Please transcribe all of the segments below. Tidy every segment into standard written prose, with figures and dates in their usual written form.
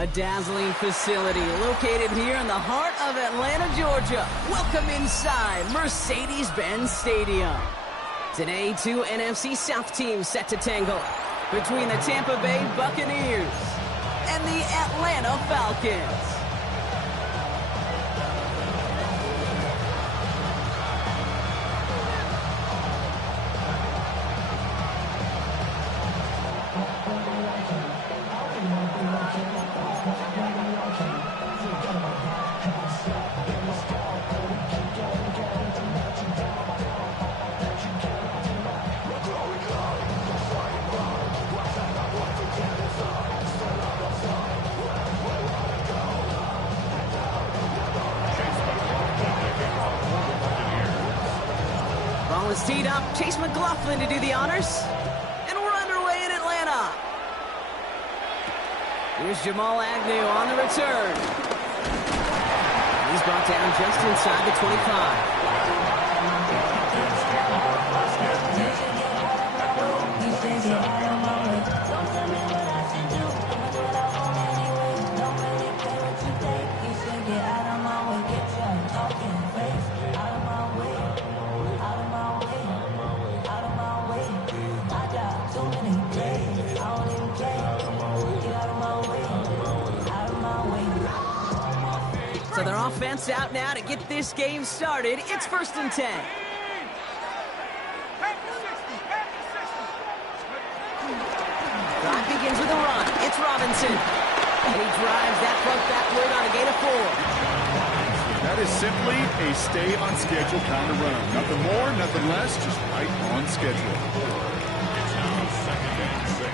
A dazzling facility located here in the heart of Atlanta, Georgia. Welcome inside Mercedes-Benz Stadium. Today, two NFC South teams set to tangle between the Tampa Bay Buccaneers and the Atlanta Falcons. Ball is teed up. Chase McLaughlin to do the honors. And we're underway in Atlanta. Here's Jamal Agnew on the return. He's brought down just inside the 25. So their offense out now to get this game started. It's 1st and 10. Drive begins with a run. It's Robinson. And he drives that front backward on a gain of 4. That is simply a stay on schedule kind of run. Nothing more, nothing less, just right on schedule. It's now 2nd and 6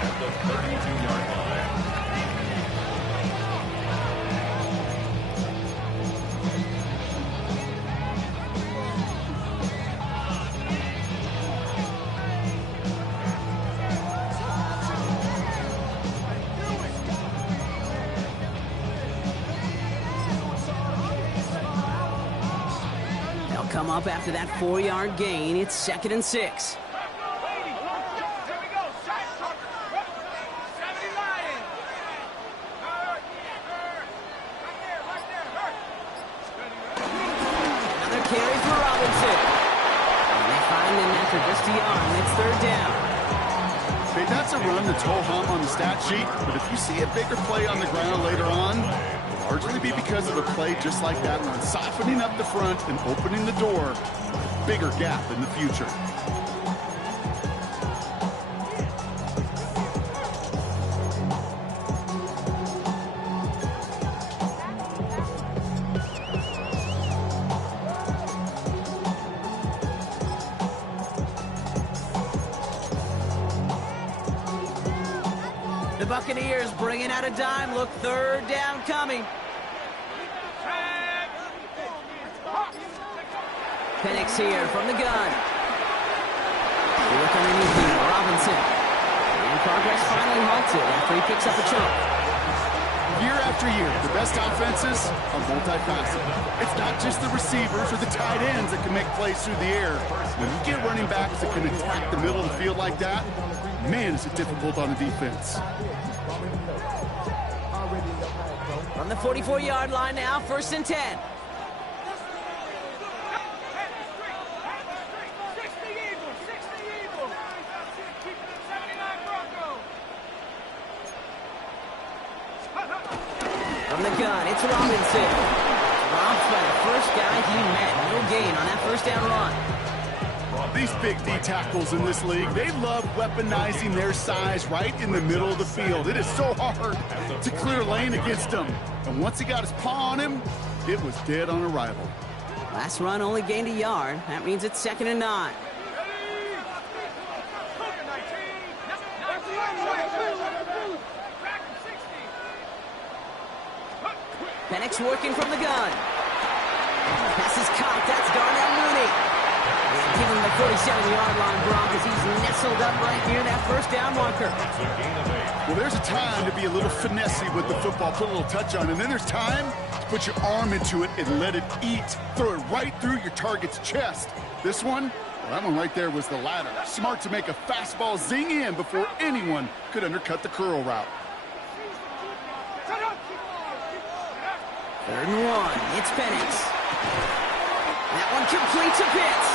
at the 32-yard line. Come up after that 4-yard gain. It's 2nd and 6. Another carry for Robinson. And they find him after just a yard, and it's 3rd down. Okay, that's a run that's ho-hum on the stat sheet, but if you see a bigger play on the ground later on, it'll largely be because of a play just like that one, softening up the front and opening the door, bigger gap in the future. The Buccaneers bringing out a dime look. 3rd down coming. Penix here from the gun. You look underneath here, Robinson. And progress finally halted after he picks up a chunk. Year after year, the best offenses are multifaceted. It's not just the receivers or the tight ends that can make plays through the air. When you get running backs that can attack the middle of the field like that, man, is it difficult on the defense. From the 44-yard line now, 1st and 10. From the gun, it's Robinson. Robbed by the first guy he met. No gain on that 1st down run. These big D tackles in this league, they love weaponizing their size right in the middle of the field. It is so hard to clear lane against them. And once he got his paw on him, it was dead on arrival. Last run only gained a yard. That means it's 2nd and 9. Penix working from the gun. Pass is caught. That's Darnell Mooney. Give him the 47-yard line, Brock, as he's nestled up right near that 1st down marker. Well, there's a time to be a little finessey with the football, put a little touch on it, and then there's time to put your arm into it and let it eat. Throw it right through your target's chest. This one, well, that one right there was the latter. Smart to make a fastball zing in before anyone could undercut the curl route. 3rd and 1. It's Penix. That one complete to Pitts.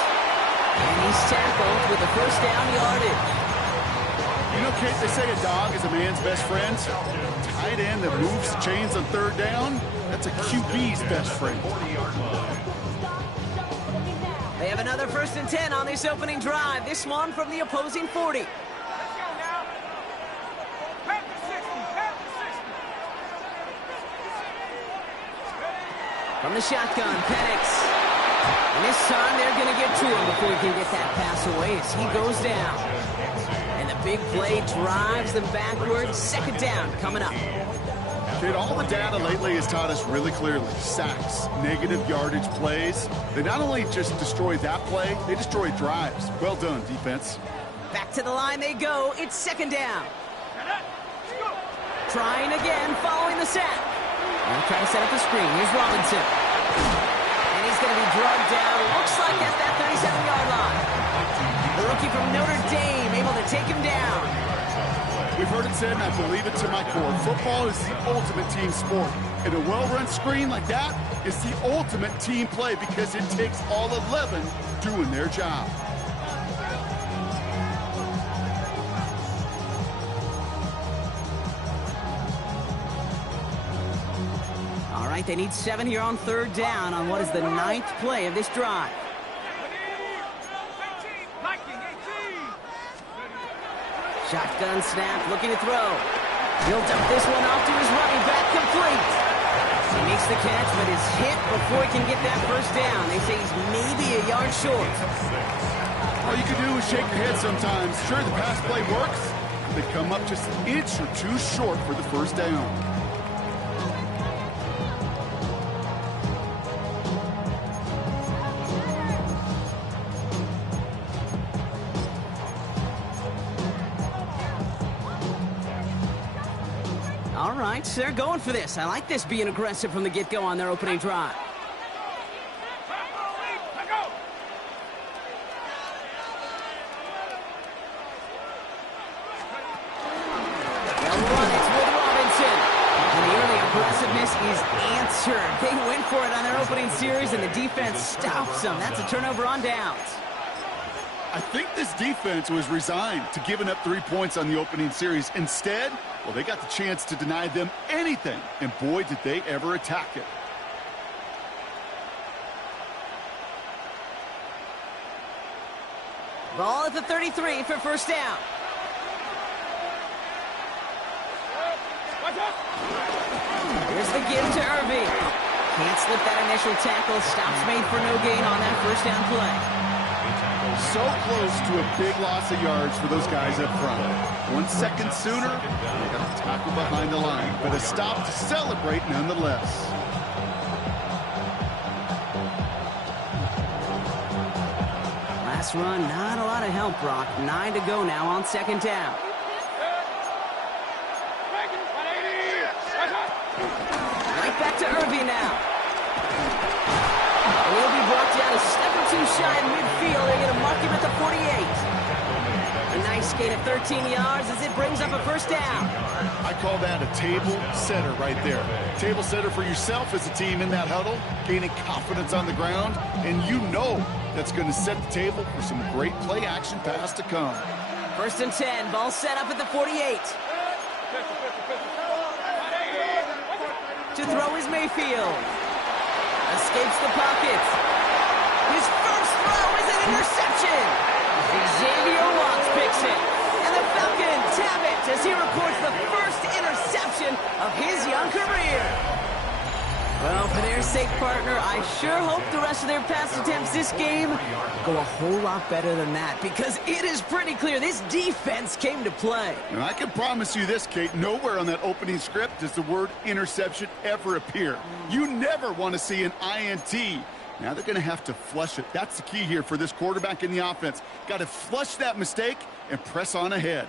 And he's tackled with the 1st down yardage. You know, Kate, they say a dog is a man's best friend. Tight end that moves the chains on 3rd down, that's a QB's best friend. They have another 1st and 10 on this opening drive. This one from the opposing 40. From the shotgun, Penix. And this time they're going to get to him before he can get that pass away as he goes down. And the big play drives them backwards. 2nd down coming up. Kid, all the data lately has taught us really clearly. Sacks, negative yardage plays. They not only just destroy that play, they destroy drives. Well done, defense. Back to the line they go. It's 2nd down. Trying again following the sack. And trying to set up the screen. Here's Robinson. And he's going to be drugged down. Looks like at that 37-yard line. The rookie from Notre Dame able to take him down. We've heard it said, and I believe it to my core. Football is the ultimate team sport. And a well-run screen like that is the ultimate team play because it takes all 11 doing their job. All right, they need 7 here on 3rd down on what is the 9th play of this drive. Shotgun snap, looking to throw. He'll dump this one off to his running back, complete. He makes the catch, but is hit before he can get that 1st down. They say he's maybe a yard short. All you can do is shake your head sometimes. Sure, the pass play works. They come up just an inch or two short for the 1st down. All right, they're going for this. I like this being aggressive from the get-go on their opening drive. They'll run it with Robinson. And the early aggressiveness is answered. They went for it on their opening series, and the defense stops them. That's a turnover on downs. I think this defense was resigned to giving up 3 points on the opening series. Instead, well, they got the chance to deny them anything, and boy, did they ever attack it. Ball at the 33 for 1st down. Here's the give to Irving. Can't slip that initial tackle. Stops made for no gain on that 1st down play. So close to a big loss of yards for those guys up front. 1 second sooner, they got a tackle behind the line, but a stop to celebrate nonetheless. Last run, not a lot of help, Brock. 9 to go now on 2nd down. Right back to Irving now. And he'll be brought down a step or two shy in midfield. They're going to mark him at the 48. A nice gain of 13 yards as it brings up a 1st down. I call that a table setter right there. Table setter for yourself as a team in that huddle, gaining confidence on the ground, and you know that's going to set the table for some great play action pass to come. 1st and 10, ball set up at the 48. To throw is Mayfield. Escapes the pocket. His first throw is an interception. Xavier Watts picks it. And the Falcons have it as he records the first interception of his young career. Well, for their sake, partner, I sure hope the rest of their pass attempts this game go a whole lot better than that, because it is pretty clear this defense came to play. And I can promise you this, Kate, nowhere on that opening script does the word interception ever appear. You never want to see an INT. Now they're going to have to flush it. That's the key here for this quarterback in the offense. Got to flush that mistake and press on ahead.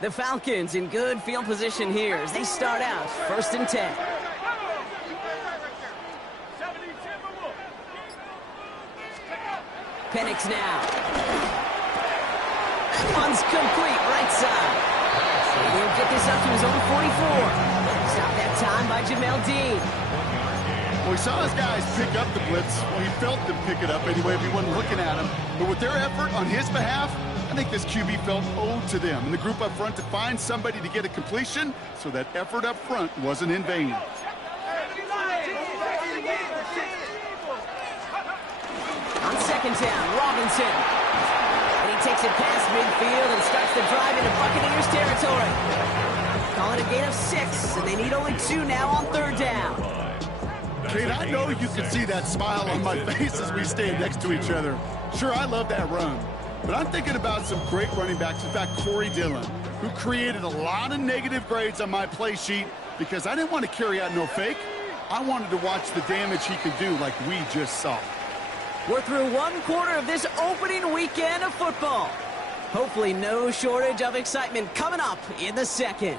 The Falcons in good field position here as they start out 1st and 10. Penix now. That one's complete, right side. And he'll get this up to his own 44. Stop that time by Jamel Dean. Well, he saw his guys pick up the blitz. Well, he felt them pick it up anyway if he wasn't looking at him. But with their effort on his behalf, I think this QB felt owed to them and the group up front to find somebody to get a completion, so that effort up front wasn't in vain. On second down, Robinson. And he takes it past midfield and starts the drive into Buccaneers territory. Calling a gain of 6, and they need only 2 now on third down. Kate, I know you can see that smile on my face as we stand next to each other. Sure, I love that run. But I'm thinking about some great running backs. In fact, Corey Dillon, who created a lot of negative grades on my play sheet because I didn't want to carry out no fake. I wanted to watch the damage he could do like we just saw. We're through 1 quarter of this opening weekend of football. Hopefully no shortage of excitement coming up in the second.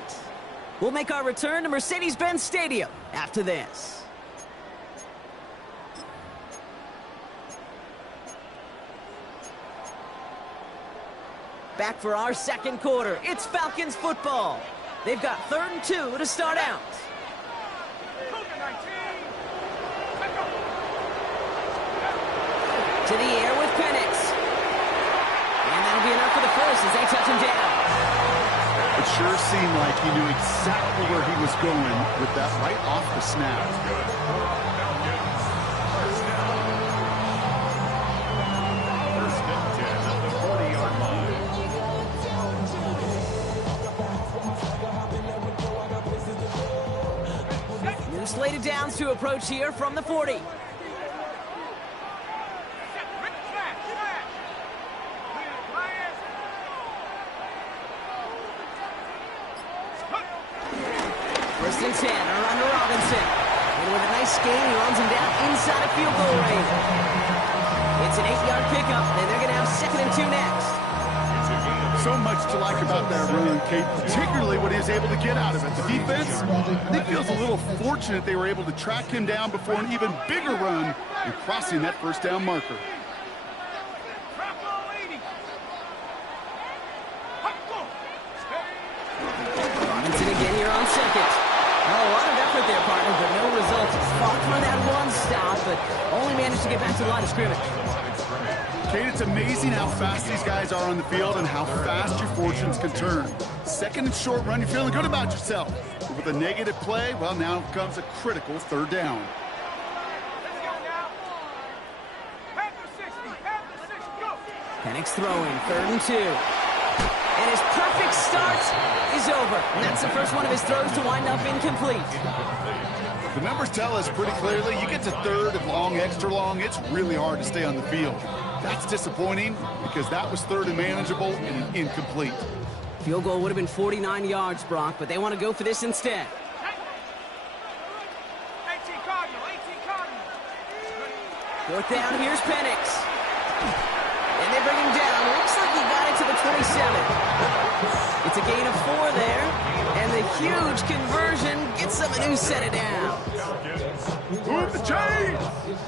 We'll make our return to Mercedes-Benz Stadium after this. Back for our second quarter. It's Falcons football. They've got 3rd and 2 to start out. To the air with Penix. And that'll be enough for the first as they touch him down. It sure seemed like he knew exactly where he was going with that right off the snap. Slated downs to approach here from the 40. First and 10, around to Robinson. And with a nice gain, he runs him down inside a field goal range. It's an 8-yard pickup, and they're going to have 2nd and 2 next. So much to like about that run, Kate, particularly what he was able to get out of it. The defense, I think, feels a little fortunate they were able to track him down before an even bigger run and crossing that first down marker. Robinson again here on second. Oh, a lot of effort there, partner, but no results. Fought for that one stop, but only managed to get back to the line of scrimmage. Kate, it's amazing how fast these guys are on the field and how fast your fortunes can turn. 2nd and short run, you're feeling good about yourself. But with a negative play, well, now comes a critical 3rd down. Penix throwing, 3rd and 2. And his perfect start is over. And that's the first one of his throws to wind up incomplete. The numbers tell us pretty clearly, you get to 3rd and long, extra long, it's really hard to stay on the field. That's disappointing because that was 3rd and manageable and incomplete. Field goal would have been 49 yards, Brock, but they want to go for this instead. 4th down, here's Penix. And they bring him down. Looks like he got it to the 27. It's a gain of 4 there. And the huge conversion gets them a new set of downs. Move the chains!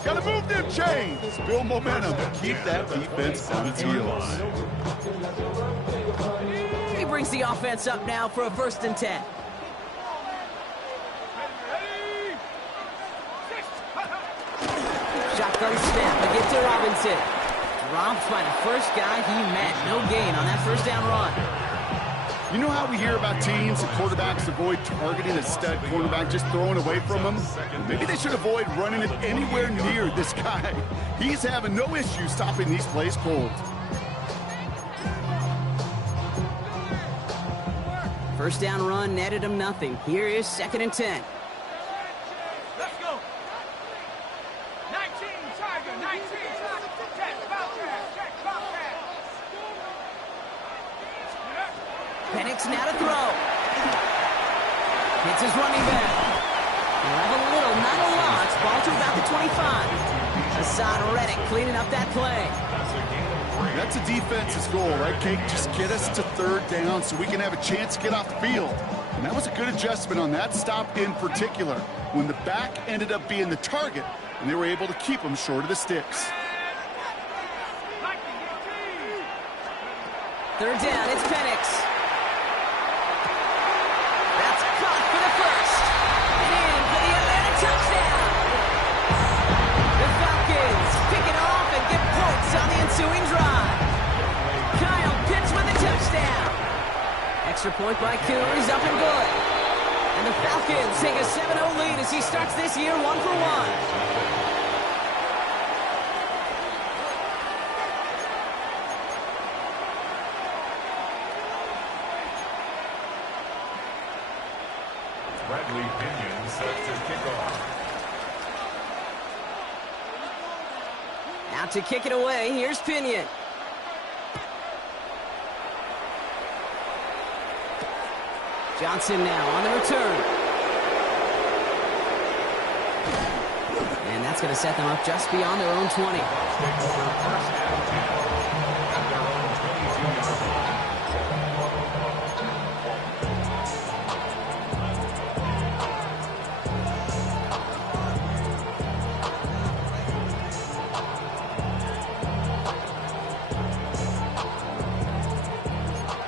Gotta move them chains! Build momentum. Keep that defense on its heels. He brings the offense up now for a 1st and 10. Shotgun snap. They get to Robinson. Dropped by the first guy he met. No gain on that 1st down run. You know how we hear about teams and quarterbacks avoid targeting a stud quarterback, just throwing away from him? Maybe they should avoid running it anywhere near this guy. He's having no issue stopping these plays cold. First down run netted him nothing. Here is 2nd and 10. Let's go. 19, Tiger, 19. Check, Bobcat. Penix now to throw. Hits his running back. He'll have a little, not a lot. Ball to about the 25. Hassan Reddick cleaning up that play. That's a defense's goal, right, Kate? Just get us to 3rd down so we can have a chance to get off the field. And that was a good adjustment on that stop in particular, when the back ended up being the target, and they were able to keep him short of the sticks. Third down, it's Penix. That's caught for the first. And in for the Atlanta touchdown. The Falcons pick it off and get points on the ensuing drive. Kyle Pitts with a touchdown. Extra point by Coors, up and good. And the Falcons take a 7-0 lead as he starts this year 1 for 1. Bradley Pinion set to kick off. Out to kick it away, here's Pinion. Johnson now on the return. And that's going to set them up just beyond their own 20. Take over first and 10 at their own 22-yard line.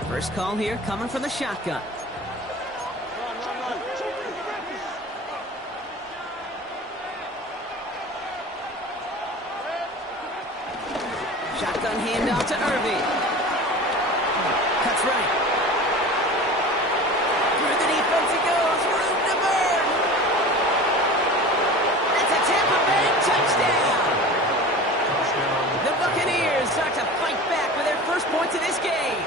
First call here coming from the shotgun. Shotgun handoff to Irving. Cuts right. Through the defense he goes. Room to burn. That's a Tampa Bay touchdown. The Buccaneers start to fight back with their first points of this game.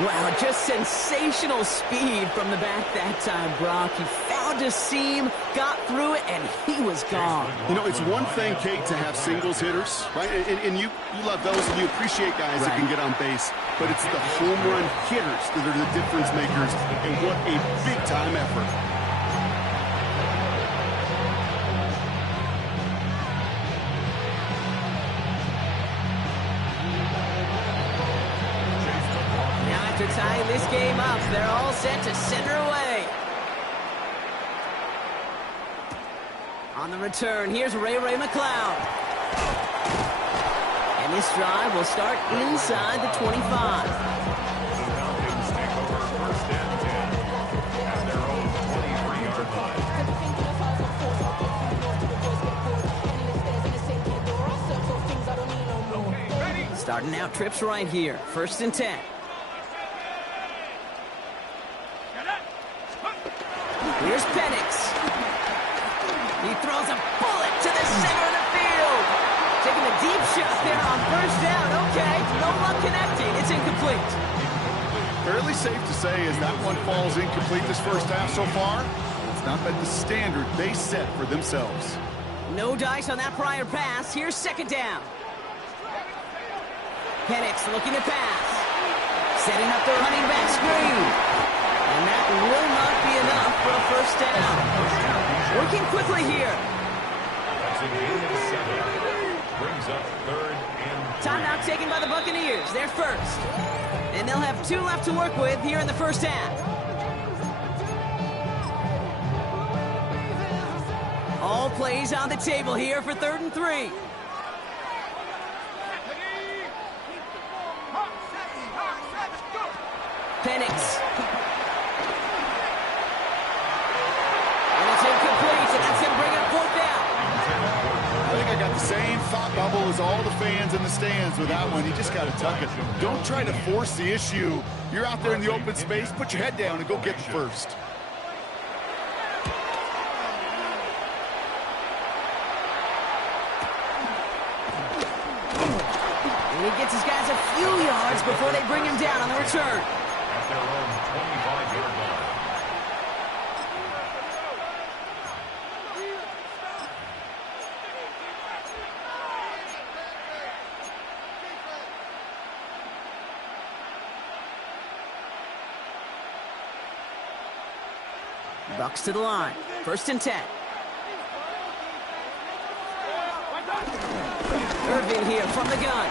Wow, just sensational speed from the back that time, Brock. He found a seam, got through it, and he was gone. You know, it's one thing, Kate, to have singles hitters, right? And you love those, and you appreciate guys that can get on base. But it's the home run hitters that are the difference makers, and what a big-time effort. After tying this game up, they're all set to center away. On the return, here's Ray McLeod. And this drive will start inside the 25. The Falcons take over first and 10 at their own 23-yard line. Starting out trips right here. First and 10. Here's Penix. He throws a bullet to the center of the field. Taking a deep shot there on first down. Okay, no luck connecting. It's incomplete. Fairly safe to say as that one falls incomplete this first half so far, it's not been the standard they set for themselves. No dice on that prior pass. Here's second down. Penix looking to pass. Setting up the running back screen. And that will not be enough for a first down. Working quickly here. That's a gain of 7. Brings up third and 3. Timeout taken by the Buccaneers. They're first. And they'll have 2 left to work with here in the first half. All plays on the table here for 3rd and 3. Penix. Same thought bubble as all the fans in the stands with that one. You just got to tuck it. Don't try to force the issue. You're out there in the open space. Put your head down and go get the first. And he gets his guys a few yards before they bring him down on the return. At their own 25-yard line. Bucks to the line. First and 10. Irvin here from the gun.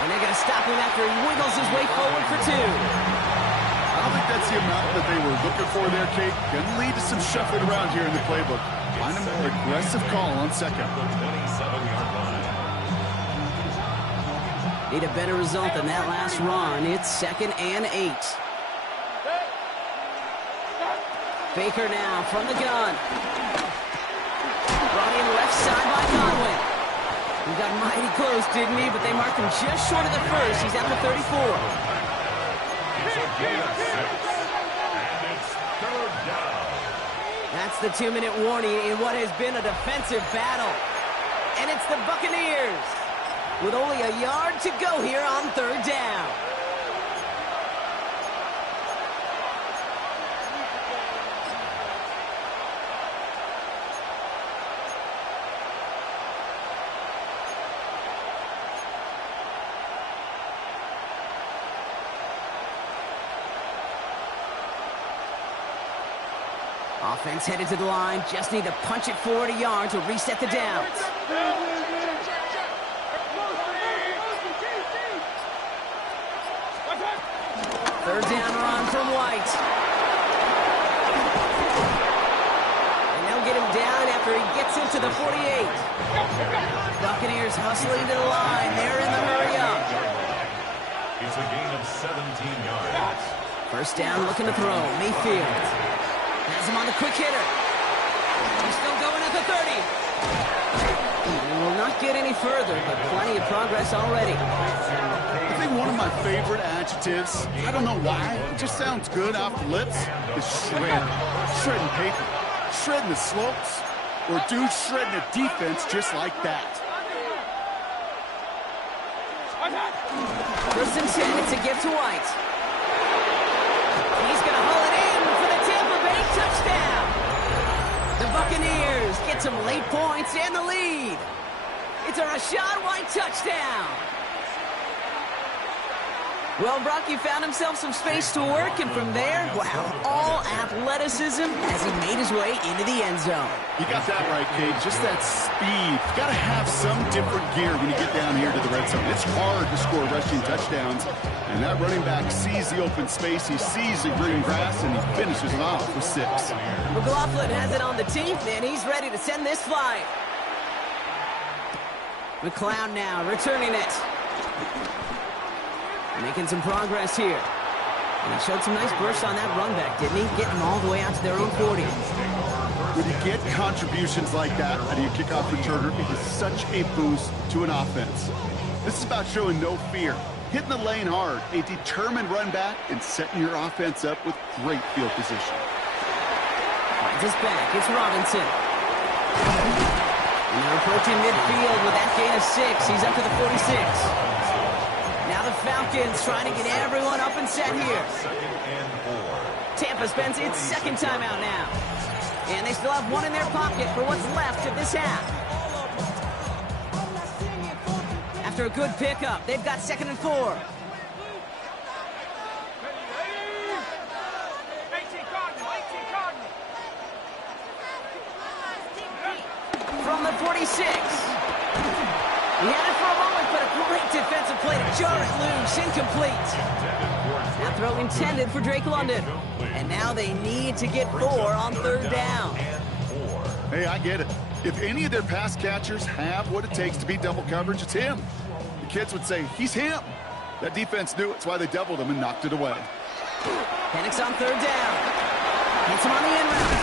And they're going to stop him after he wiggles his way forward for 2. I don't think that's the amount that they were looking for there, Kate. Going to lead to some shuffling around here in the playbook. Find a more aggressive call on second. The 27-yard line. Need a better result than that last run. It's 2nd and 8. Baker now from the gun. Brought in left side by Godwin. He got mighty close, didn't he? But they marked him just short of the first. He's at the 34. It's a gain of 6. And it's 3rd down. That's the 2-minute warning in what has been a defensive battle. And it's the Buccaneers with only a yard to go here on 3rd down. Offense headed to the line. Just need to punch it forward a yard to reset the downs. 3rd down run from White. And they'll get him down after he gets into the 48. Buccaneers hustling to the line. They're in the hurry up. It's a gain of 17 yards. 1st down, looking to throw. Mayfield has him on the quick hitter. He's still going at the 30. He will not get any further, but plenty of progress already. I think one of my favorite adjectives, I don't know why, it just sounds good off the lips, is shred. Shredding paper. Shredding the slopes. Or dude shredding a defense just like that. 1st and 10, it's a give to White. He's going to haul it in for the Tampa Bay touchdown. The Buccaneers get some late points and the lead. It's a Rachaad White touchdown. Well, Brock, he found himself some space to work, and from there, wow, all athleticism as he made his way into the end zone. You got that right, Kate. Just that speed. You got to have some different gear when you get down here to the red zone. It's hard to score rushing touchdowns, and that running back sees the open space, he sees the green grass, and he finishes it off with 6. McLaughlin has it on the teeth, and he's ready to send this flying. McLeod now returning it. Making some progress here. And he showed some nice bursts on that run back, didn't he? Getting them all the way out to their own 40. When you get contributions like that out of your kickoff returner, it is such a boost to an offense. This is about showing no fear, hitting the lane hard, a determined run back, and setting your offense up with great field position. Finds us back. It's Robinson. And they're approaching midfield with that gain of 6. He's up to the 46. Now the Falcons trying to get everyone up and set here. 2nd and 4. Tampa spends its 2nd timeout now. And they still have one in their pocket for what's left of this half. After a good pickup, they've got 2nd and 4. 18 Cardinal, 18 Cardinal. From the 46. He had it for a moment, but a great defensive play to jar it loose. Incomplete. That throw intended for Drake London. And now they need to get 4 on 3rd down. Hey, I get it. If any of their pass catchers have what it takes to beat double coverage, it's him. The kids would say, he's him. That defense knew it's why they doubled him and knocked it away. Penix on 3rd down. Gets him on the end route.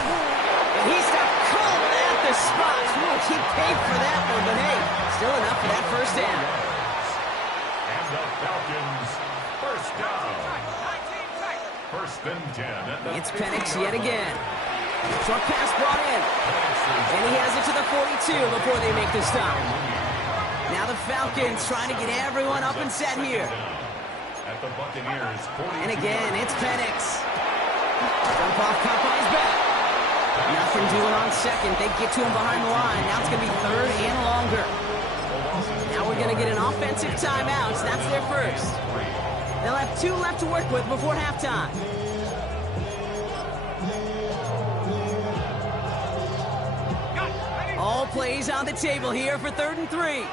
And he stopped cold at the spot. Ooh, he paid for that one, but hey, still enough for that 1st down. And the Falcons, 1st down. 1st and 10. It's Penix yet again. Short pass brought in. And he has it to the 42 before they make the stop. Now the Falcons trying to get everyone up and set here. At the Buccaneers, 42. And again, it's Penix. Jump off Popeye's back. Nothing doing on 2nd. They get to him behind the line. Now it's going to be 3rd and longer. Now we're going to get an offensive timeout. So that's their 1st. They'll have 2 left to work with before halftime. All plays on the table here for 3rd and 3.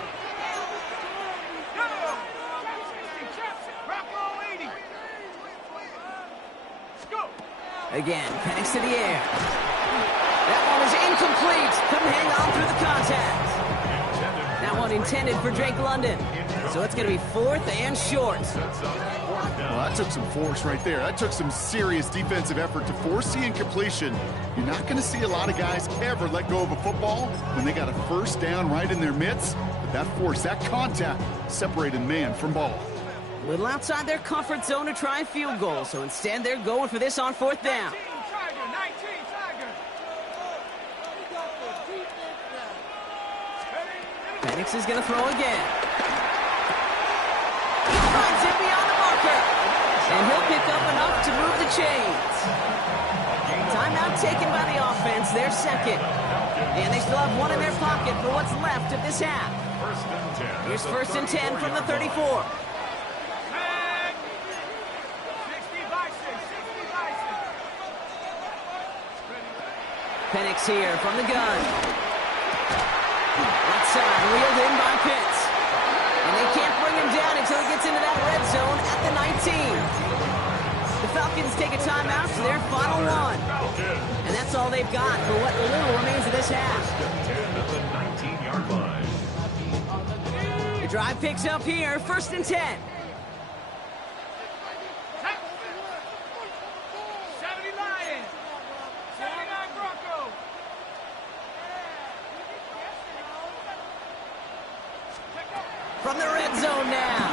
Again, Penix to the air. That one is incomplete. Couldn't hang on through the contact. Now That one intended for Drake London. So it's going to be 4th and short. Well, that took some force right there. That took some serious defensive effort to force the incompletion. You're not going to see a lot of guys ever let go of a football when they got a first down right in their midst. But that force, that contact, separated man from ball. A little outside their comfort zone to try a field goal. So instead, they're going for this on 4th down. 19 Tiger. Penix is going to throw again. He finds it beyond the marker. And he'll pick up enough to move the chains. Timeout taken by the offense, their second. And they still have one in their pocket for what's left of this half. Here's 1st and 10 from the 34. Penix here from the gun. Right side, reeled in by Pitts. And they can't bring him down until he gets into that red zone at the 19. The Falcons take a timeout to their final one. And that's all they've got for what little remains of this half. At the 19-yard line. The drive picks up here, 1st and 10. 70 Lions. 79 Broncos. From the red zone now.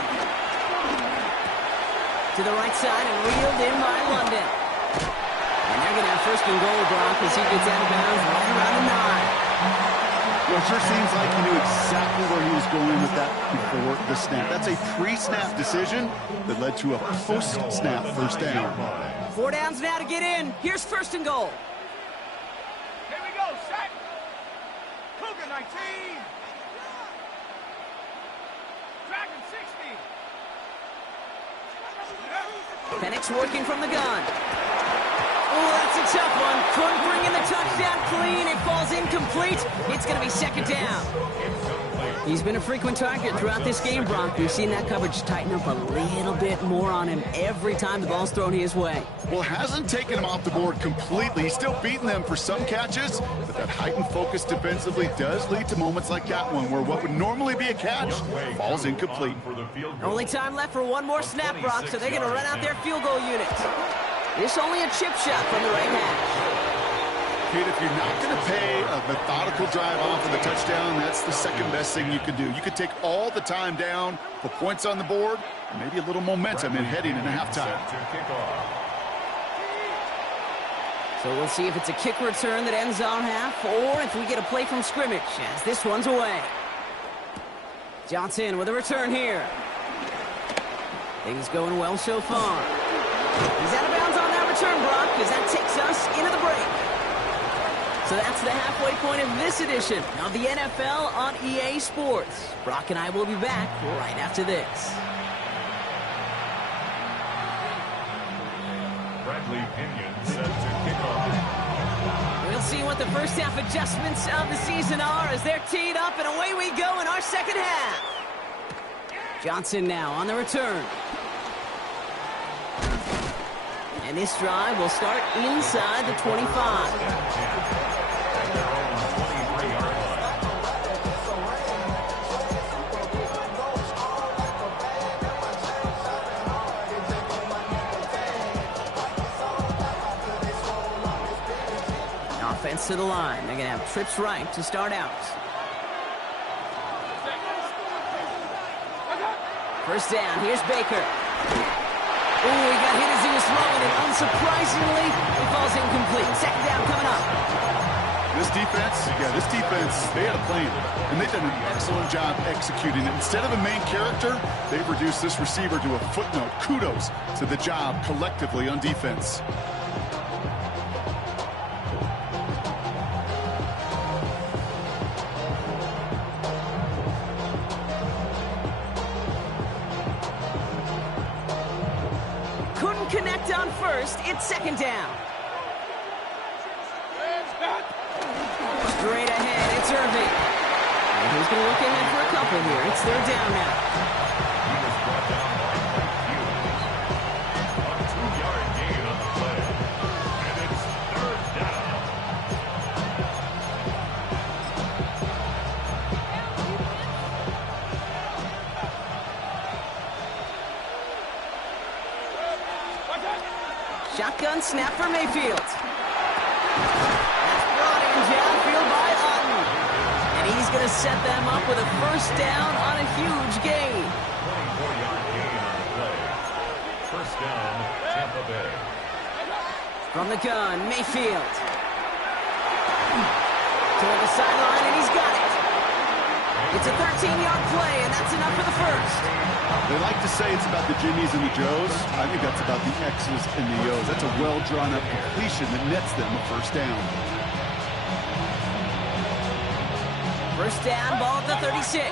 To the right side and reeled in by London. And they're going to have 1st and goal, Brock, as he gets out of bounds right around the 9. Well, it sure seems like he knew exactly where he was going with that before the snap. That's a pre-snap decision that led to a post-snap first down. 4 downs now to get in. Here's 1st and goal. Here we go, set. Cougar 19. Dragon 60. Penix working from the gun. Oh, that's a tough one. Couldn't bring in the touchdown clean. It falls incomplete. It's going to be 2nd down. He's been a frequent target throughout this game, Brock. We've seen that coverage tighten up a little bit more on him every time the ball's thrown his way. Well, hasn't taken him off the board completely. He's still beating them for some catches, but that heightened focus defensively does lead to moments like that one where what would normally be a catch falls incomplete. Only time left for one more snap, Brock, so they're going to run out their field goal unit. This only a chip shot from the right hash. Kid, if you're not going to pay a methodical drive off of the touchdown, that's the second best thing you can do. You could take all the time down, put points on the board, and maybe a little momentum in heading into halftime. So we'll see if it's a kick return that ends on half, or if we get a play from scrimmage, as this one's away. Johnson with a return here. Things going well so far. He's out of bounds on that return, Brock, because that takes us into the break. So that's the halfway point of this edition of the NFL on EA Sports. Brock and I will be back right after this. Bradley Pinion set to kick off. We'll see what the first half adjustments of the season are as they're teed up, and away we go in our second half. Johnson now on the return. And this drive will start inside the 25. Offense to the line. They're going to have trips right to start out. First down. Here's Baker. Oh, he got hit as he was throwing it. Unsurprisingly, it falls incomplete. Second down coming up. This defense, they had a plan, and they've done an excellent job executing it. Instead of a main character, they've reduced this receiver to a footnote. Kudos to the job collectively on defense. Connect on first, it's second down. Straight ahead, it's Irving. And he's going to look ahead for a couple here. It's third down now. He was brought down by a 2-yard gain on the play. And it's third down. Shotgun snap for Mayfield. That's brought in downfield by Otten. And he's going to set them up with a first down on a huge gain. 24-yard gain on the play. First down, Tampa Bay. From the gun, Mayfield. Toward the sideline, and he's got it. It's a 13-yard play, and that's enough for the first. They like to say it's about the Jimmies and the Joes. I think that's about the X's and the O's. That's a well-drawn-up completion that nets them a first down. First down, ball at the 36.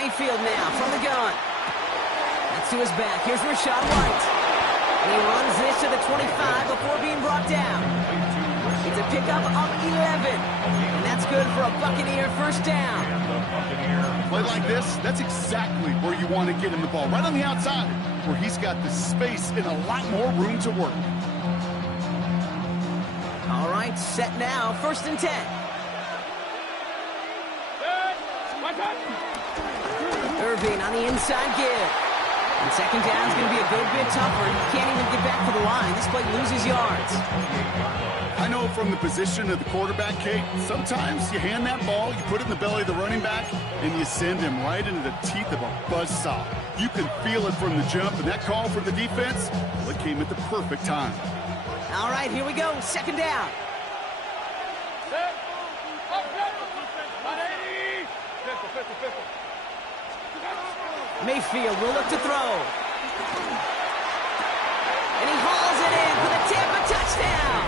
Mayfield now from the gun. That's to his back. Here's Rachaad White. And he runs this to the 25 before being brought down. It's a pickup of 11. And that's good for a Buccaneer first down. Play like this, that's exactly where you want to get him the ball. Right on the outside, where he's got the space and a lot more room to work. All right, set now. First and 10. Irving on the inside give. And second down is going to be a good bit tougher. You can't even get back to the line. This play loses yards. I know from the position of the quarterback, Kate, sometimes you hand that ball, you put it in the belly of the running back, and you send him right into the teeth of a buzzsaw. You can feel it from the jump, and that call from the defense, well, it came at the perfect time. All right, here we go. Second down. Mayfield will look to throw. And he hauls it in for the Tampa touchdown.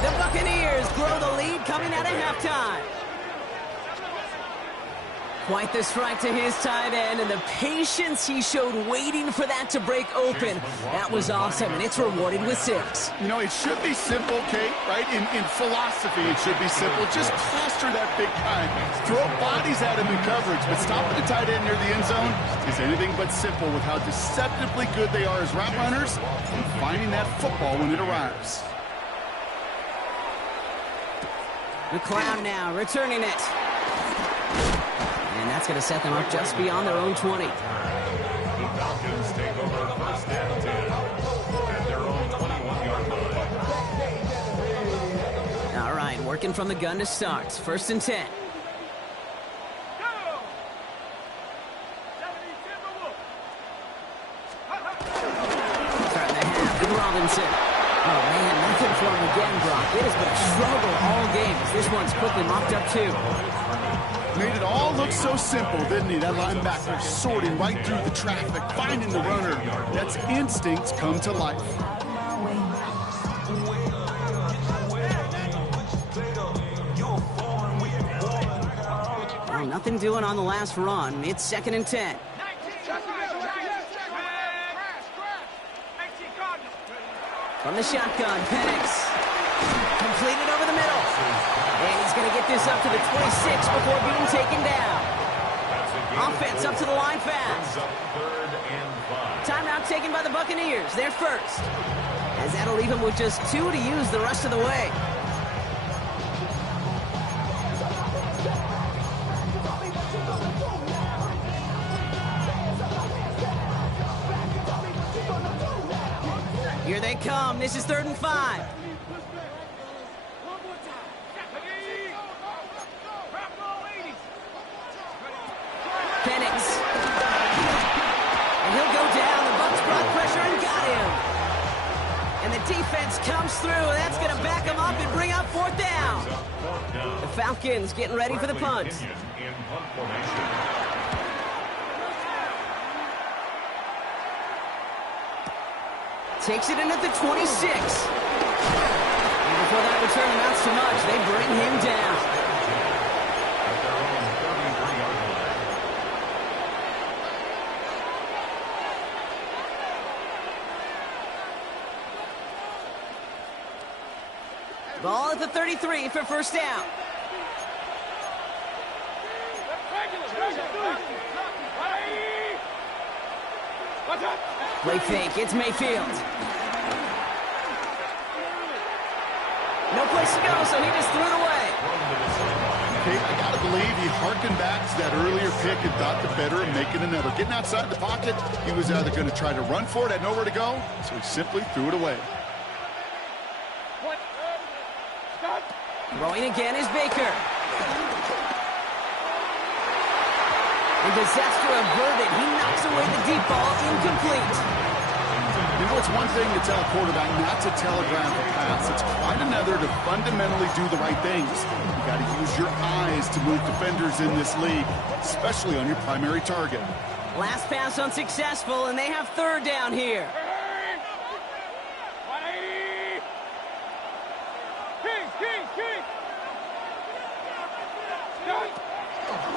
The Buccaneers grow the lead coming out of halftime. Quite the strike to his tight end, and the patience he showed waiting for that to break open. That was awesome, and it's rewarded with 6. You know, it should be simple, Kate, right? In philosophy, it should be simple. Just plaster that big guy. Throw bodies at him in coverage, but stopping the tight end near the end zone is anything but simple with how deceptively good they are as route runners and finding that football when it arrives. McLeod now returning it. And that's going to set them up just beyond their own 20. The Falcons take over first and 10 at their own 21-yard line. All right, working from the gun to start. First and 10. Starting the half with Robinson. Oh, man, nothing for him again, Brock. It has been a struggle all game as this one's quickly mopped up, too. Made it all look so simple, didn't he? That linebacker sorting right through the traffic, finding the runner. That's instincts come to life. Well, nothing doing on the last run. It's second and 10. From the shotgun, Penix. Completed over the middle. And he's going to get this up to the 26 before being taken down. Offense up to the line fast. Timeout taken by the Buccaneers. They're first. As that'll leave him with just 2 to use the rest of the way. Here they come. This is 3rd and 5. Penix. And he'll go down. The Bucs brought pressure and got him. And the defense comes through. That's going to back him up and bring up 4th down. The Falcons getting ready for the punt. Takes it in at the 26. And before that return amounts to much, they bring him down. Ball at the 33 for first down. Play fake, it's Mayfield. No place to go, so he just threw it away. Kate, I got to believe he harkened back to that earlier pick and thought the better of making another. Getting outside the pocket, he was either going to try to run for it, had nowhere to go, so he simply threw it away. Throwing again is Baker. And disaster averted. He knocks away the deep ball, incomplete. You know, it's one thing to tell a quarterback not to telegraph a pass. It's quite another to fundamentally do the right things. You got to use your eyes to move defenders in this league, especially on your primary target. Last pass unsuccessful, and they have third down here.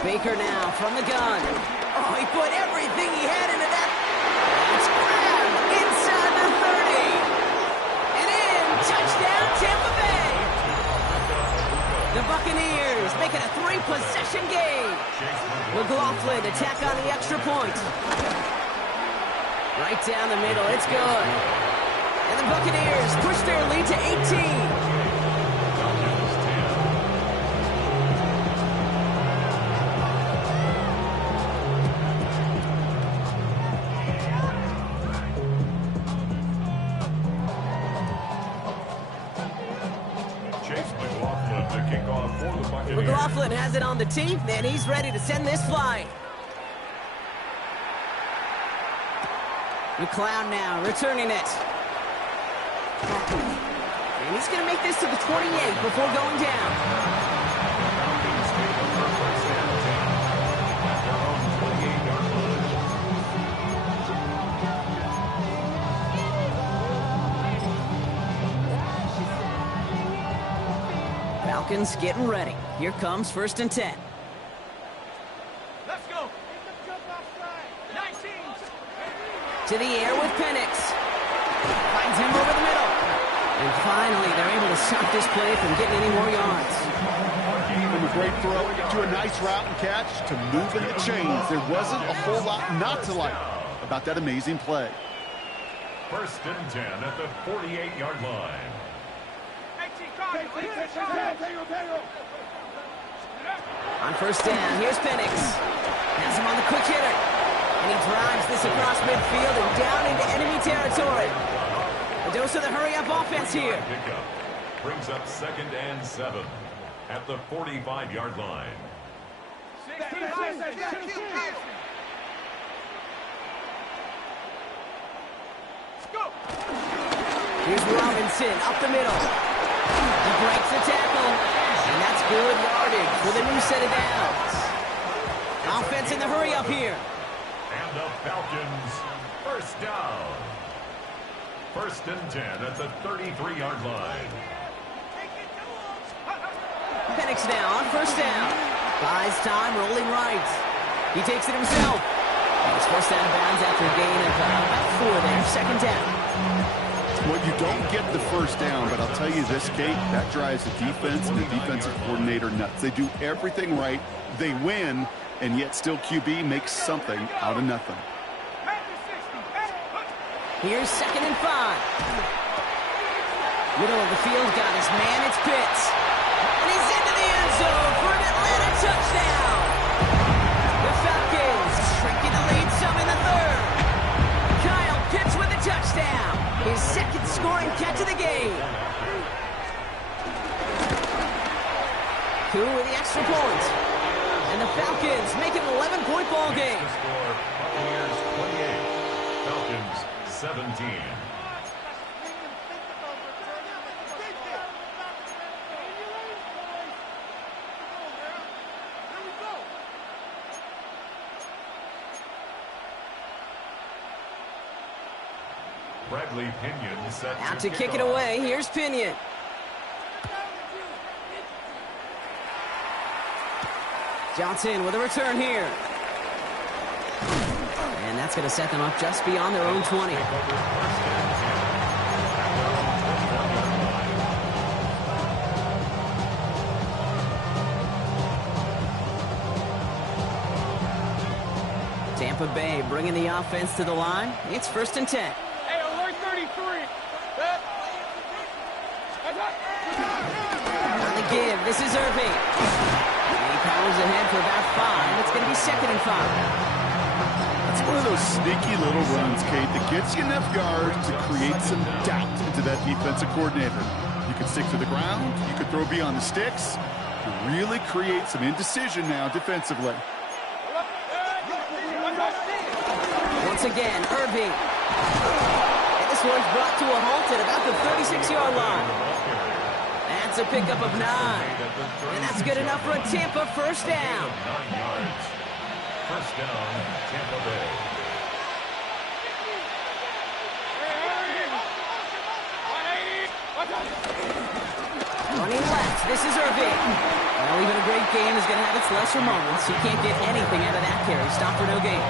Baker now from the gun. Oh, he put everything he had into that. It's grabbed inside the 30. And in, touchdown Tampa Bay. The Buccaneers make it a 3-possession game. McLaughlin attack on the extra point. Right down the middle, it's good. And the Buccaneers push their lead to 18. McLaughlin has it on the tee, and he's ready to send this flying. McLeod now returning it. And he's going to make this to the 28 before going down. Falcons getting ready. Here comes 1st and 10. Let's go. 19. To the air with Penix. Finds him over the middle. And finally, they're able to stop this play from getting any more yards. From a great throw to a nice route and catch to moving the chains. There wasn't a whole lot not to like about that amazing play. 1st and 10 at the 48-yard line. On 1st down, here's Penix. Has him on the quick hitter. And he drives this across midfield and down into enemy territory. A dose of the hurry-up offense here. Pickup brings up 2nd and 7 at the 45-yard line. 65. Go. Here's Robinson up the middle. He breaks the tackle, and that's good yardage for the new set of downs. Offense in the hurry-up here. And the Falcons, 1st down. 1st and 10 at the 33-yard line. Penix now on 1st down. Buys time, rolling right. He takes it himself. He's forced out of bounds after a gain of about 4 there. 2nd down. Well, you don't get the 1st down, but I'll tell you this, Kate, that drives the defense and the defensive coordinator nuts. They do everything right, they win, and yet still QB makes something out of nothing. Here's 2nd and 5. Middle of the field, got his man, it's Pitts. And he's into the end zone for an Atlanta touchdown. The Falcons shrinking the lead some in the 3rd. Kyle Pitts with a touchdown. His 2nd scoring catch of the game. Koo with the extra point. And the Falcons make it an 11-point ball game. The score, Buccaneers 28, Falcons 17. Bradley Pinion set Out to kick it away. Here's Pinion. Johnson with a return here. And that's going to set them up just beyond their own 20. Tampa Bay bringing the offense to the line. It's 1st and 10. Hey, alert 33. On the give, this is Irving. powers ahead for about 5. It's going to be 2nd and 5. It's one of those sneaky little runs, Kate, that gets you enough yards to create some doubt into that defensive coordinator. You can stick to the ground. You can throw beyond the sticks. To really create some indecision now defensively. Once again, Irving. And this one's brought to a halt at about the 36-yard line. That's a pickup of 9. And that's good enough for a Tampa first down. 9 yards. First down, Tampa Bay. Running left, this is Irving. Well, even a great game is going to have its lesser moments. He can't get anything out of that carry. Stop for no gain.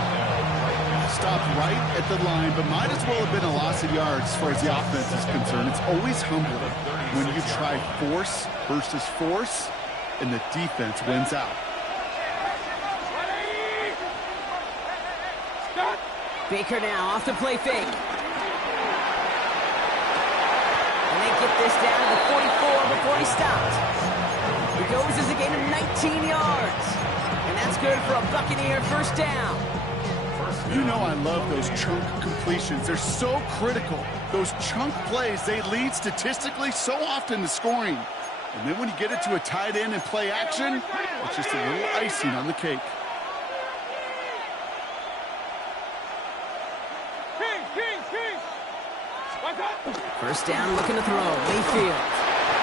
Stopped right at the line, but might as well have been a loss of yards as far as the offense is concerned. It's always humbling when you try force versus force, and the defense wins out. Baker now off the play fake. And they get this down to the 44 before he stopped. He goes as a gain of 19 yards. And that's good for a Buccaneer first down. You know I love those chunk completions. They're so critical. Those chunk plays, they lead statistically so often to scoring. And then when you get it to a tight end and play action, it's just a little icing on the cake. First down, looking to throw. Mayfield.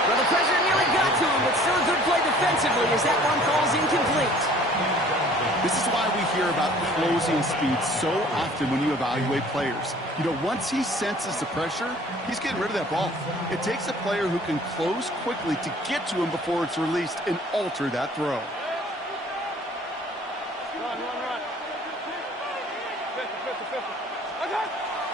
Well, the pressure nearly got to him, but still a good play defensively as that one falls incomplete. This is why we hear about closing speed so often when you evaluate players. You know, once he senses the pressure, he's getting rid of that ball. It takes a player who can close quickly to get to him before it's released and alter that throw. Run.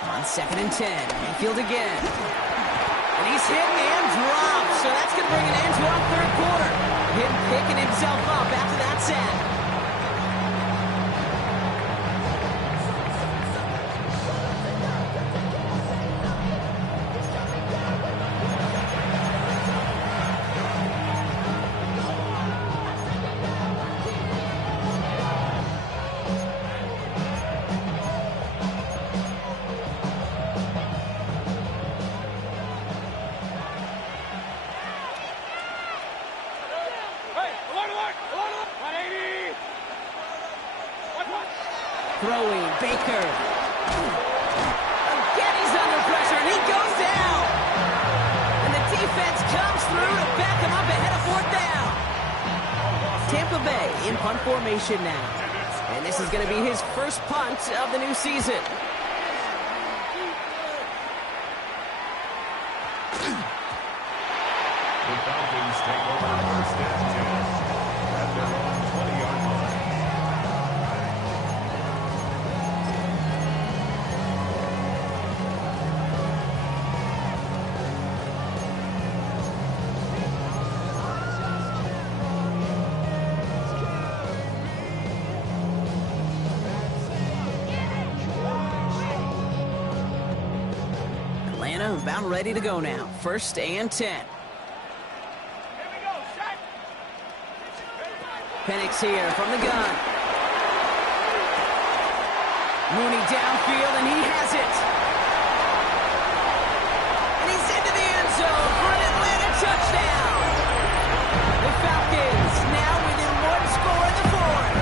On 2nd and 10, Mayfield again. And he's hit and dropped, so that's going to bring an end to our third quarter. Him picking himself up after that sack. Throwing, Baker. Again, he's under pressure, and he goes down. And the defense comes through to back him up ahead of 4th down. Tampa Bay in punt formation now. And this is going to be his first punt of the new season. The Falcons take over first and 10 at their own 20-yard line. Atlanta about ready to go now. 1st and 10. Penix here from the gun. Mooney downfield, and he has it. And he's into the end zone for an Atlanta touchdown. The Falcons now within 1 score in the 4th.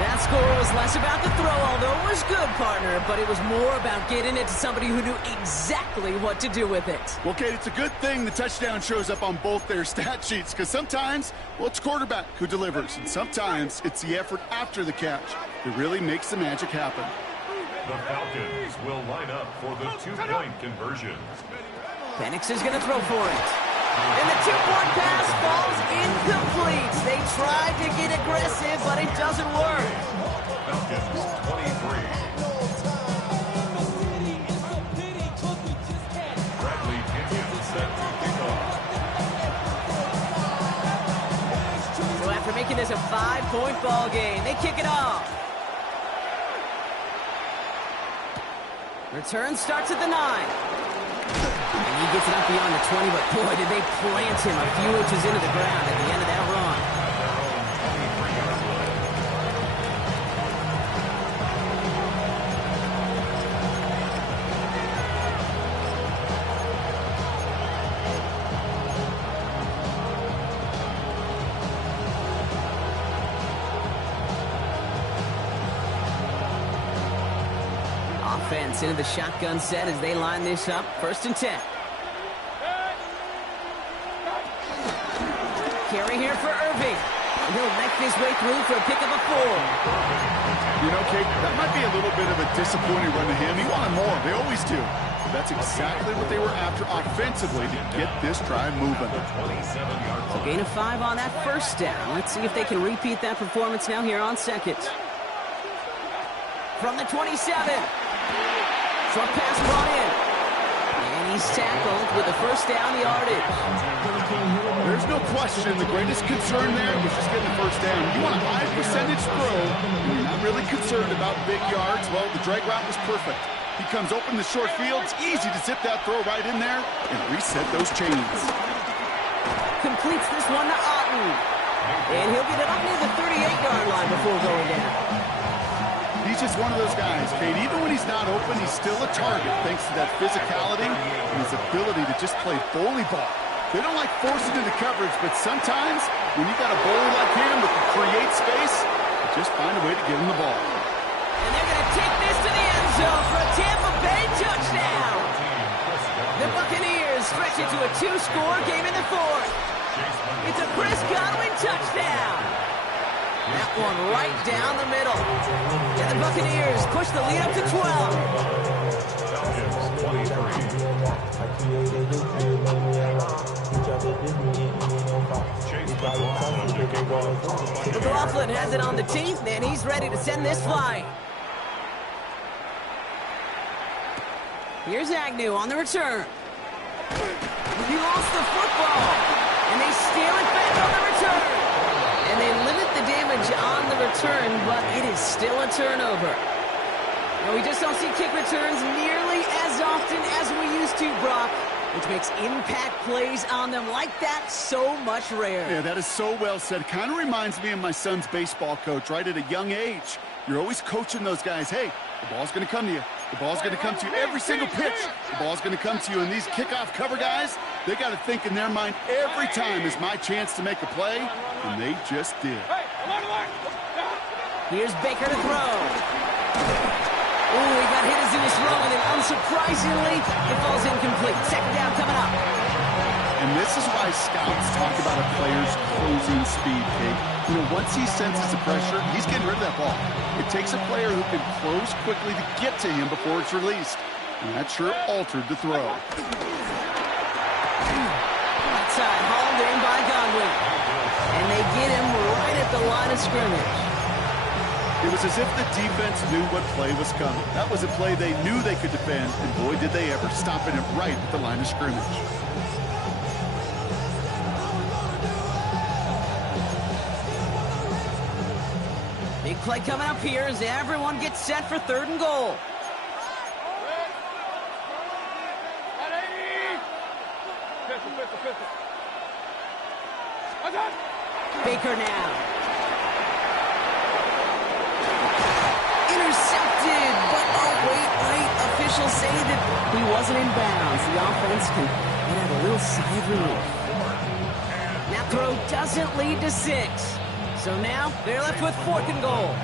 That score was less about the throw, although it was good, partner, but it was more about getting it to somebody who knew exactly what to do with it. Well, Kate, it's a good thing the touchdown shows up on both their stat sheets, because sometimes, well, it's quarterback who delivers, and sometimes it's the effort after the catch that really makes the magic happen. The Falcons will line up for the 2-point conversion. Penix is going to throw for it. And the 2-point pass falls incomplete. They tried to get aggressive, but it doesn't work. Falcons 23. Bradley Pinion set to kick off. So after making this a 5-point ball game, they kick it off. Return starts at the 9. And he gets it up beyond the 20, but boy, did they plant him a few inches into the ground at the end of that run. Offense into the shotgun set as they line this up. 1st and 10. Carry here for Irving. And he'll make his way through for a pickup of 4. You know, Kate, that might be a little bit of a disappointing run to him. He wanted more. They always do. But that's exactly what they were after offensively to get this drive moving. So gain of 5 on that 1st down. Let's see if they can repeat that performance now here on 2nd. From the 27. Short pass brought in. And he's tackled with the 1st down yardage. There's no question the greatest concern there was just getting the 1st down. You want a high percentage throw, and you're not really concerned about big yards. Well, the drag route was perfect. He comes open the short field. It's easy to zip that throw right in there and reset those chains. Completes this one to Otten. And he'll get it up near the 38-yard line before going down. He's just one of those guys, Kate. Even when he's not open, he's still a target thanks to that physicality and his ability to just play bully ball. They don't like forcing into coverage, but sometimes when you got a bully like him that can create space, you just find a way to give him the ball. And they're going to take this to the end zone for a Tampa Bay touchdown. The Buccaneers stretch it to a 2-score game in the 4th. It's a Chris Godwin touchdown. That one right down the middle. And the Buccaneers push the lead up to 12. McLaughlin has it on the team, and he's ready to send this flying. Here's Agnew on the return. He lost the football, and they steal it back on the return. And they limit the damage on the return, but it is still a turnover. Now, we just don't see kick returns nearly as often as we used to, Brock, which makes impact plays on them like that so much rarer. Yeah, that is so well said. Kind of reminds me of my son's baseball coach, right? At a young age, you're always coaching those guys, hey, the ball's going to come to you. The ball's going to come to you every single pitch. The ball's going to come to you. And these kickoff cover guys, they got to think in their mind every time is my chance to make a play, and they just did. Here's Baker to throw. Ooh, he got hit as he was throwing, and unsurprisingly, it falls incomplete. 2nd down coming up. And this is why scouts talk about a player's closing speed, Kate. You know, once he senses the pressure, he's getting rid of that ball. It takes a player who can close quickly to get to him before it's released. And that sure altered the throw. Outside, hauled in by Godwin. And they get him right at the line of scrimmage. It was as if the defense knew what play was coming. That was a play they knew they could defend, and boy, did they ever, stopping it right at the line of scrimmage. Big play coming up here as everyone gets set for 3rd and goal. Baker now. Intercepted, but oh, wait. Officials say that he wasn't in bounds. The offense can get a little sigh of relief. That throw doesn't lead to 6. So now they're left with 4th and goal.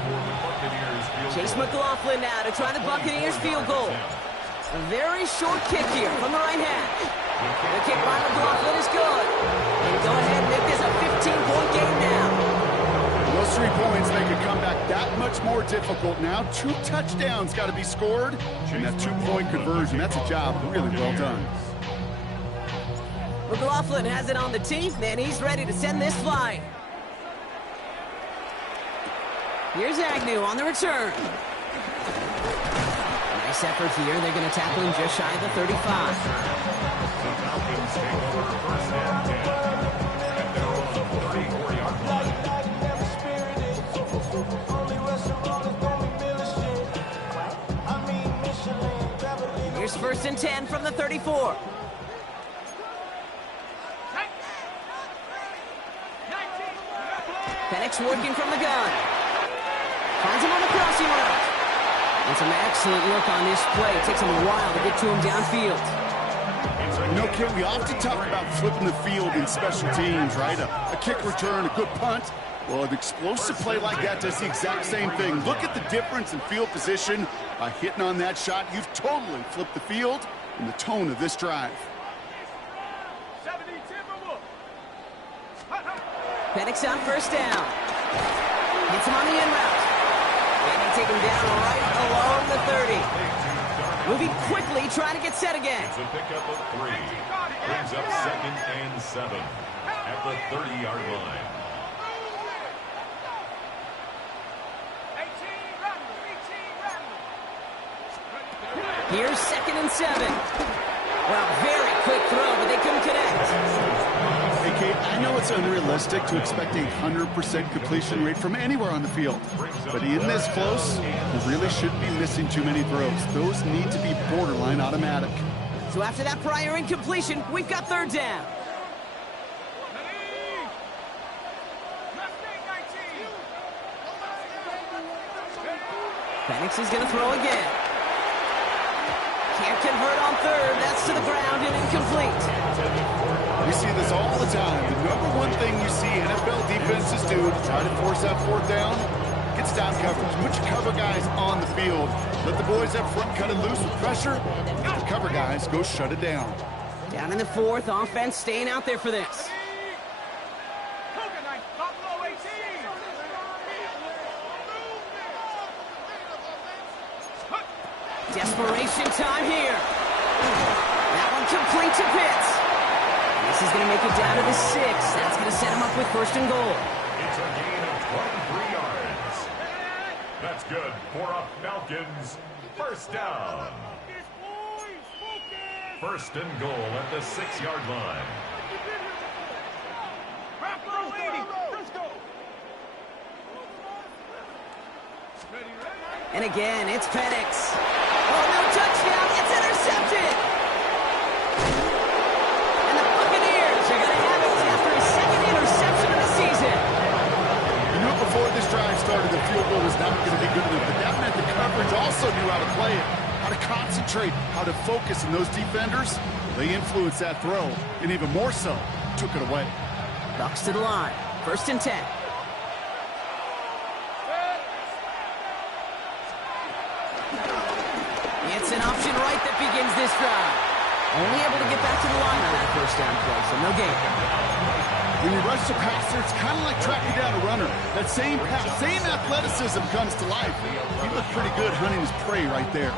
Chase McLaughlin now to try the Buccaneers field goal. A very short kick here from the right hash. The kick by McLaughlin is good. And go ahead and make this a 15-point game now. Those 3 points make a comeback that much more difficult now. 2 touchdowns got to be scored. And that 2-point conversion, that's a job really well done. McLaughlin has it on the tee, and he's ready to send this flying. Here's Agnew on the return. Nice effort here. They're going to tackle him just shy of the 35. first and 10 from the 34. Penix working from the gun. Finds him on the crossing route. And some excellent work on this play. It takes him a while to get to him downfield. You know, Kim, we often talk about flipping the field in special teams, right? A kick return, a good punt. Well, an explosive play like that does the exact same thing. Look at the difference in field position. By hitting on that shot, you've totally flipped the field and the tone of this drive. Penix on first down. Hits him on the in route. And they take him down right along the 30. Moving quickly, trying to get set again. It's a pickup of 3. Brings up 2nd and 7 at the 30-yard line. Here's 2nd and 7. Well, very quick throw, but they couldn't connect. Hey, Kate, I know it's unrealistic to expect a 100% completion rate from anywhere on the field. But in this close, you really shouldn't be missing too many throws. Those need to be borderline automatic. So after that prior incompletion, we've got 3rd down. Penix is going to throw again. Can't convert on 3rd. That's to the ground and incomplete. We see this all the time. The number one thing you see NFL defenses do to try to force that 4th down, gets down coverage. Put your cover guys on the field. Let the boys up front cut it loose with pressure. Let the cover guys go shut it down. Down in the 4th, offense staying out there for this. Desperation time here. That one complete to Pitts. This is going to make it down to the 6. That's going to set him up with 1st and goal. It's a gain of 23 yards. That's good for a Falcons 1st down. 1st and goal at the 6-yard line. And again, it's Penix. Oh, no touchdown. It's intercepted. And the Buccaneers are going to have it after his 2nd interception of the season. You knew before this drive started the field goal was not going to be good enough, but that meant the coverage also knew how to play it, how to concentrate, how to focus, and those defenders, they influenced that throw, and even more so, took it away. Bucks to the line. 1st and 10. It's an option right that begins this drive. Only able to get back to the line on that 1st down play, so no gain. When you rush the passer, it's kind of like tracking down a runner. That same pass, same athleticism comes to life. He looked pretty good hunting his prey right there.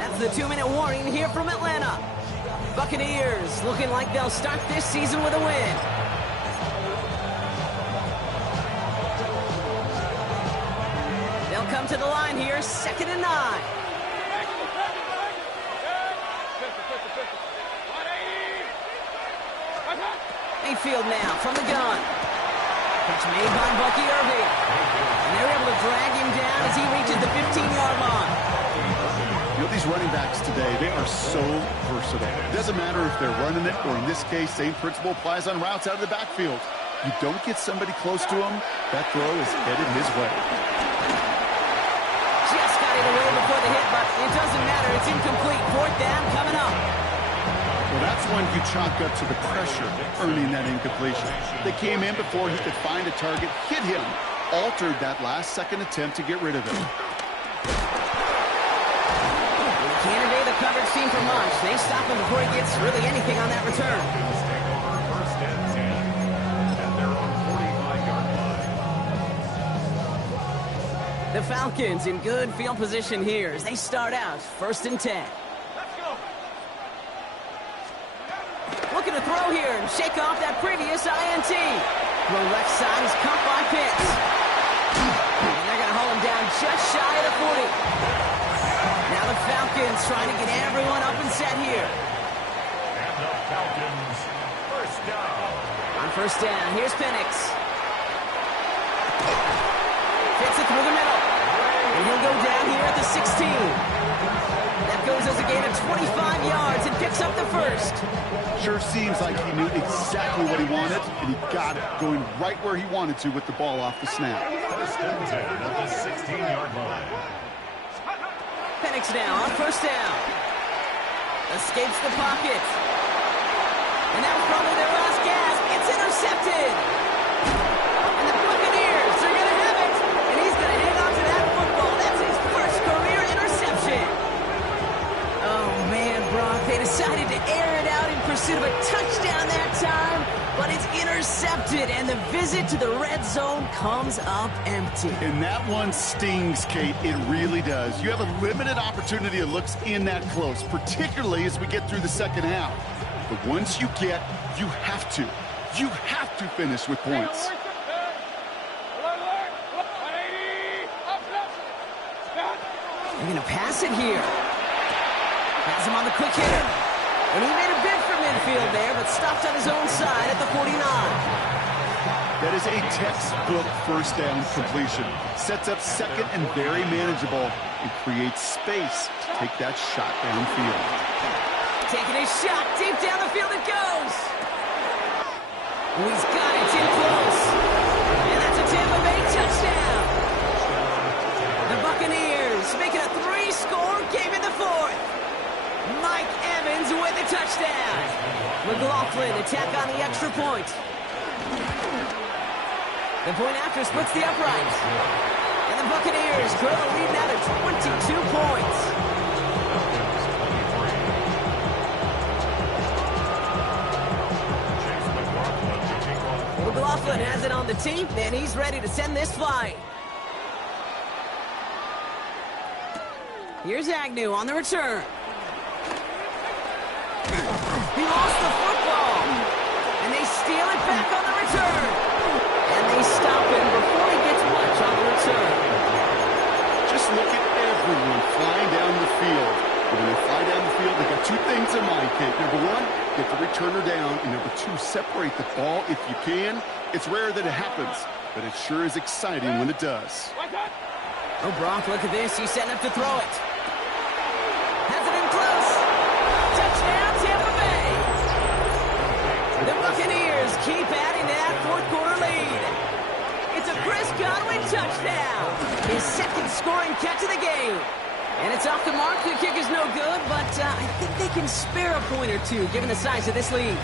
That's the 2-minute warning here from Atlanta. Buccaneers looking like they'll start this season with a win. They'll come to the line here, 2nd and 9. Mayfield now from the gun. Catch made by Bucky Irving. And they're able to drag him down as he reaches the 15-yard line. You know, these running backs today, they are so versatile. It doesn't matter if they're running it, or in this case, same principle applies on routes out of the backfield. You don't get somebody close to him, that throw is headed his way. Just got it away before the hit, but it doesn't matter. It's incomplete. 4th down coming up. Well, that's when you chalk up to the pressure earning that incompletion. They came in before he could find a target, hit him, altered that last-second attempt to get rid of him. Can't evade the coverage team for much. They stop him before he gets really anything on that return. 1st and 10 at their own 45-yard line. The Falcons in good field position here as they start out 1st and 10. Looking to throw here and shake off that previous INT. Throw left side is caught by Pitts. And they're going to hold him down just shy of the 40. Now the Falcons trying to get everyone up and set here. And the Falcons 1st down. On 1st down, here's Penix. Fits it through the middle. And he'll go down here at the 16. That goes as a gain of 25 yards and picks up the first. Sure seems like he knew exactly what he wanted, and he got it, going right where he wanted to with the ball off the snap. First and 10 at the 16-yard line. Penix now on first down. Escapes the pocket. And that was probably their last gasp. It's intercepted. And the Buccaneers are going to have it. And he's going to hang on to that football. That's his first career interception. Oh, man, Brock. They decided to air it out in pursuit of a touchdown that time. But it's intercepted. And the visit to the red zone comes up empty. And that one stings, Kate. It really does. You have a limited opportunity that looks in that close, particularly as we get through the second half. But once you get, you have to finish with points. They're going to pass it here. Has him on the quick hitter. And he made a bid for midfield there, but stopped on his own side at the 49. That is a textbook first down completion. Sets up second and very manageable and creates space to take that shot downfield. Taking a shot deep down the field it goes. Oh, he's got it in close. And that's a Tampa Bay touchdown. The Buccaneers make it a 3-score game in the fourth. Mike Evans with the touchdown. McLaughlin attack on the extra point. The point after splits the uprights. And the Buccaneers grow the lead now to 22 points. McLaughlin has it on the team, and he's ready to send this flight. Here's Agnew on the return. He lost the football, and they steal it back on the return. And they stop him before he gets much on the return. Just look at everyone flying down the field. When they fly down the field, they got two things in mind, Kate. Number one, get the returner down. And number two, separate the ball if you can. It's rare that it happens, but it sure is exciting when it does. Oh, Brock, look at this. He's setting up to throw it. Has it in close. Touchdown, Tampa Bay. The Buccaneers keep adding to that fourth-quarter lead. It's a Chris Godwin touchdown. His second scoring catch of the game. And it's off the mark. The kick is no good, but I think they can spare a point or two, given the size of this lead.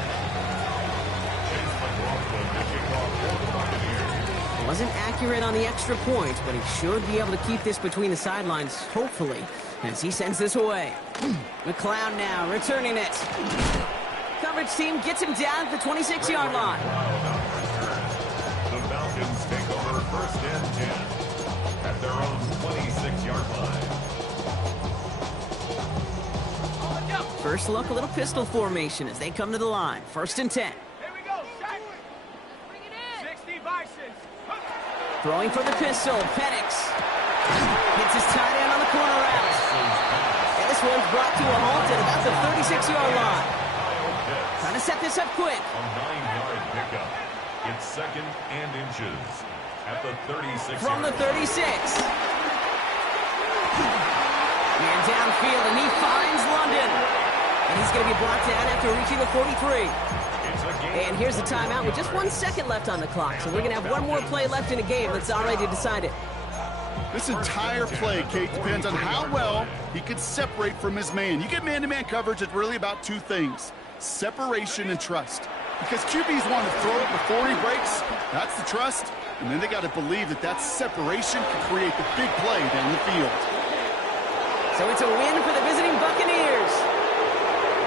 Wasn't accurate on the extra point, but he should be able to keep this between the sidelines, hopefully, as he sends this away. McLeod now returning it. Coverage team gets him down at the 26-yard line. The Falcons take over first and 10 at their own 26-yard line. First look, a little pistol formation as they come to the line. First and 10. Here we go. Bring it in. 60 Bison. Throwing for the pistol, Penix. Hits his tight end on the corner route. And this one's brought to a halt at about the 36-yard line. Trying to set this up quick. A 9-yard pickup. It's second and inches at the 36. From the 36. Man downfield, and he finds London. And he's going to be brought down after reaching the 43. And here's the timeout with just 1 second left on the clock. So we're going to have one more play left in a game that's already decided. This entire play, Kate, depends on how well he can separate from his man. You get man-to-man coverage, it's really about two things: separation and trust. Because QBs want to throw it before he breaks. That's the trust. And then they got to believe that that separation can create the big play down the field. So it's a win for the visiting Buccaneers.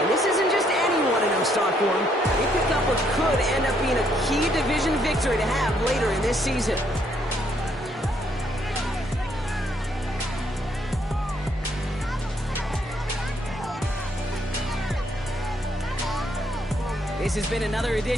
And this isn't just anyone in no-star form. They picked up what could end up being a key division victory to have later in this season. This has been another edition